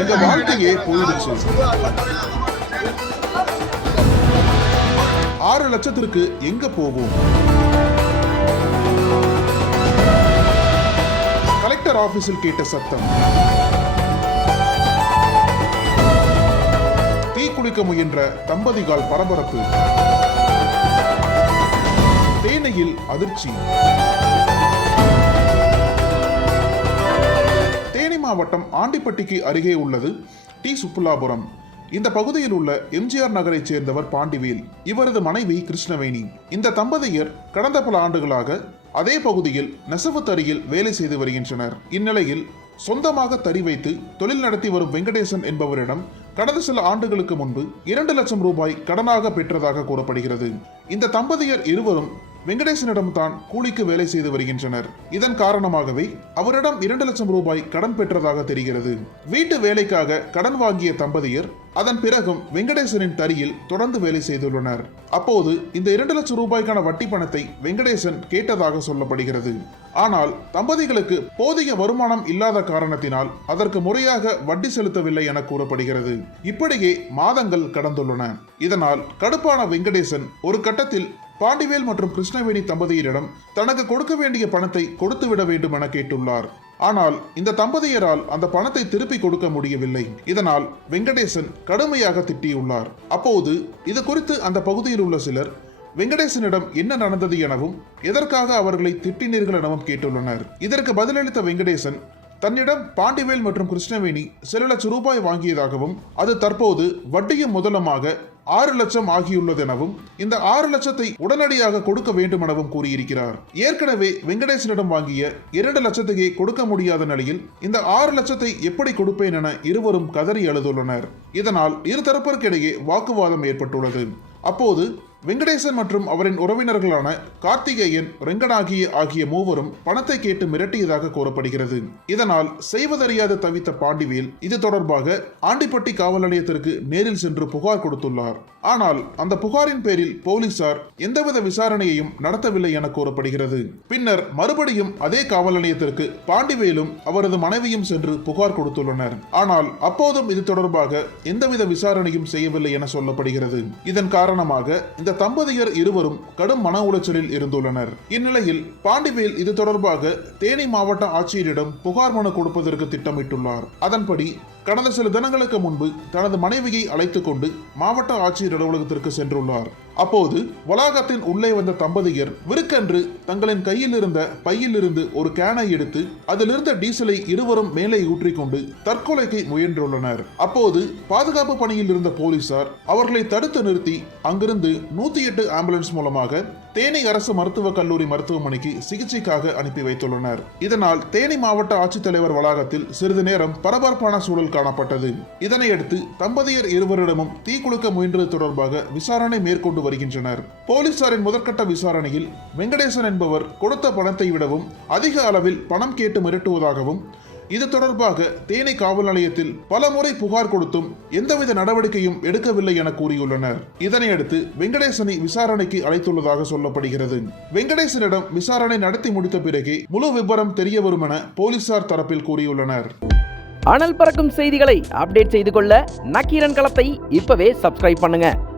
எங்க வாழ்க்கையே போயிடுச்சு. 6 லட்சத்திற்கு எங்க போகும்? கலெக்டர் ஆபீஸில் கேட்ட சத்தம். தீக்குளிக்க முயன்ற தம்பதிகள் பரபரப்பு. தேனியில் அதிர்ச்சி. தேனி மாவட்டம் ஆண்டிப்பட்டிக்கு அருகே உள்ளது டி. சுப்புலாபுரம். இந்த பகுதியில் உள்ள எம்ஜிஆர் நகரைச் சேர்ந்தவர் பாண்டிவேல். இவரது மனைவி கிருஷ்ணவேணி. இந்த தம்பதியர் கடந்த பல ஆண்டுகளாக அதே பகுதியில் நெசவு தறியில் வேலை செய்து வருகின்றனர். இந்நிலையில் சொந்தமாக தறி வைத்து தொழில் நடத்தி வரும் வெங்கடேசன் என்பவரிடம் கடந்த சில ஆண்டுகளுக்கு முன்பு 2 லட்சம் ரூபாய் கடனாக பெற்றதாக கூறப்படுகிறது. இந்த தம்பதியர் இருவரும் வெங்கடேசனிடம் தான் கூலிக்கு வேலை செய்து வருகின்றனர். இதன் காரணமாகவே அவரிடம் 2 லட்சம் ரூபாய் கடன் பெற்றதாக தெரிகிறது. வீட்டு வேலைக்காக கடன் வாங்கிய தம்பதியர் அதன் பிறகும் வெங்கடேசனின் தறியில் தொடர்ந்து வேலை செய்துள்ளனர். அப்போது இந்த 2 லட்சம் ரூபாய்க்கான வட்டி பணத்தை வெங்கடேசன் கேட்டதாக சொல்லப்படுகிறது. ஆனால் தம்பதிகளுக்கு போதிய வருமானம் இல்லாத காரணத்தினால் அதற்கு முறையாக வட்டி செலுத்தவில்லை என கூறப்படுகிறது. இப்படியே மாதங்கள் கடந்துள்ளன. இதனால் கடுப்பான வெங்கடேசன் ஒரு கட்டத்தில் பாண்டிவேல் மற்றும் கிருஷ்ணவேணி தம்பதியரிடம் தனக்கு கொடுக்க வேண்டிய பணத்தை கொடுத்துவிட வேண்டும் என கேட்டுள்ளார். ஆனால் இந்த தம்பதியரால் அந்த பணத்தை திருப்பி கொடுக்க முடியவில்லை. இதனால் வெங்கடேசன் கடுமையாக திட்டியுள்ளார். அப்போது இது குறித்து அந்த பகுதியில் உள்ள சிலர் வெங்கடேசனிடம் என்ன நடந்தது எனவும் எதற்காக அவர்களை திட்டினீர்கள் எனவும் கேட்டுள்ளனர். இதற்கு பதிலளித்த வெங்கடேசன் தன்னிடம் பாண்டிவேல் மற்றும் கிருஷ்ணவேணி சில லட்சம் ரூபாய் வாங்கியதாகவும் அது தற்போது வட்டியும் முதலுமாக 6 லட்சம் ஆகியுள்ளது எனவும் இந்த 6 லட்சத்தை உடனடியாக கொடுக்க வேண்டும் எனவும் கூறியிருக்கிறார். ஏற்கனவே வெங்கடேசனிடம் வாங்கிய 2 லட்சத்தையே கொடுக்க முடியாத நிலையில் இந்த 6 லட்சத்தை எப்படி கொடுப்பேன் என இருவரும் கதறி அழுதுள்ளனர். இதனால் இருதரப்பிற்கிடையே வாக்குவாதம் ஏற்பட்டுள்ளது. அப்போது வெங்கடேசன் மற்றும் அவரின் உறவினர்களான கார்த்திகேயன், ரெங்கநாயகி ஆகிய மூவரும் பணத்தை கேட்டு மிரட்டியதாக கூறப்படுகிறது. இதனால் செய்வதறியாது தவித்த பாண்டிவேல் இது தொடர்பாக ஆண்டிப்பட்டி காவல் நிலையத்திற்கு நேரில் சென்று புகார் கொடுத்துள்ளார். ஆனால் அந்த புகாரின் பேரில் போலீசார் எந்தவித விசாரணையையும் நடத்தவில்லை என கூறப்படுகிறது. பின்னர் மறுபடியும் அதே காவல் நிலையத்திற்கு பாண்டிவேலும் அவரது மனைவியும் சென்று புகார் கொடுத்துள்ளனர். ஆனால் அப்போதும் இது தொடர்பாக எந்தவித விசாரணையும் செய்யவில்லை என சொல்லப்படுகிறது. இதன் காரணமாக இந்த தம்பதியர் இருவரும் கடும் மன உளைச்சலில் இருந்துள்ளனர். இந்நிலையில் பாண்டிவேல் இது தொடர்பாக தேனி மாவட்ட ஆட்சியரிடம் புகார் மனு கொடுப்பதற்கு திட்டமிட்டுள்ளார். அதன்படி கடந்த சில தினங்களுக்கு முன்பு தனது மனைவியை அழைத்துக் கொண்டு மாவட்ட ஆட்சியர் அலுவலகத்திற்கு சென்றுள்ளார். அப்போது வளாகத்தின் உள்ளே வந்த தம்பதியர் விருக்கென்று தங்களின் கையில் இருந்த பையில் இருந்து ஒரு கேனை எடுத்து அதிலிருந்த டீசலை இருவரும் மேலே ஊற்றிக்கொண்டு தற்கொலைக்கு முயன்றுள்ளனர். அப்போது பாதுகாப்பு பணியில் இருந்த போலீசார் அவர்களை தடுத்து நிறுத்தி அங்கிருந்து 108 ஆம்புலன்ஸ் மூலமாக தேனி அரசு மருத்துவக் கல்லூரி மருத்துவமனைக்கு சிகிச்சைக்காக அனுப்பி வைத்துள்ளனர். இதனால் தேனி மாவட்ட ஆட்சித்தலைவர் வளாகத்தில் சிறிது நேரம் பரபரப்பான சூழல் காணப்பட்டது. இதனையடுத்து தம்பதியர் இருவரிடமும் தீக்குளிக்க முயன்றது தொடர்பாக விசாரணை மேற்கொண்டு வருகின்றனர். போலீசாரின் முதற்கட்ட விசாரணையில் வெங்கடேசன் என்பவர் கொடுத்த பணத்தை விடவும் அதிக அளவில் பணம் கேட்டு மிரட்டுவதாகவும் இது தொடர்பாக தேனி காவல் நிலையத்தில் பல முறை புகார் கொடுத்தும் எந்தவித நடவடிக்கையும் எடுக்கவில்லை என கூறியுள்ளனர். இதனையடுத்து வெங்கடேசனை விசாரணைக்கு அழைத்துள்ளதாக சொல்லப்படுகிறது. வெங்கடேசனிடம் விசாரணை நடத்தி முடித்த பிறகே முழு விபரம் தெரிய வரும் என போலீசார் தரப்பில் கூறியுள்ளனர். அனல் பறக்கும் செய்திகளை அப்டேட் செய்து கொள்ள நக்கீரன் களத்தை இப்பவே சப்ஸ்கிரைப் பண்ணுங்க.